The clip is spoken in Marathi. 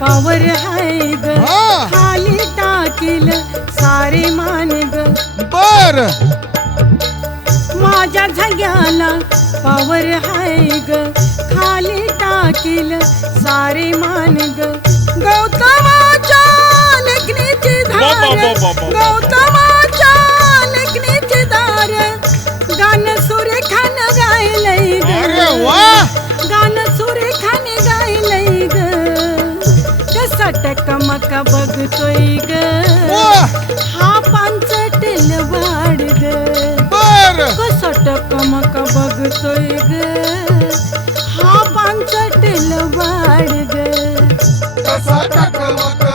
पावर हाय ग खाली टाकील सारे मान ग बर माझ्या झग्याला पावर हाय ग खाली टाकील सारे मान ग गौतमाच्या लेखणीची धार गौतमाच्या लेखणीची धार गाणं सुरेखानं गायलंय ग गाणं सुरेखाने गायलंय ग कसा टकमक बघतोय ग हा पांचटेल वाड ग कसा टकमक बघतोय ग हा पांचटेल वाड ग कसा टकमक